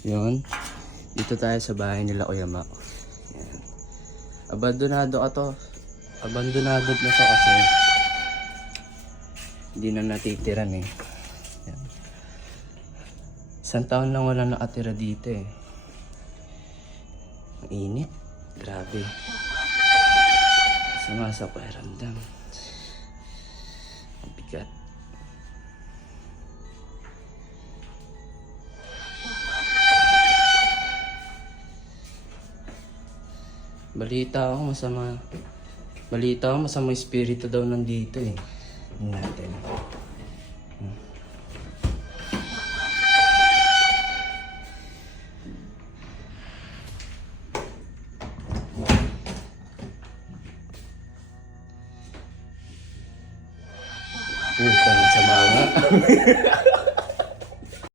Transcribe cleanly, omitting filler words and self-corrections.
Yun. Dito tayo sa bahay nila Kuya Mac. Yan. Abandonado ka to. Abandonado na to kasi hindi na natitiran eh. Yan. Isang taon lang wala nakatira dito eh. Ang init. Grabe. Sama sa pakiramdam. Ang bigat. Balita ako masama espiritu daw nandito eh. Tingnan natin. Puta, masama nga.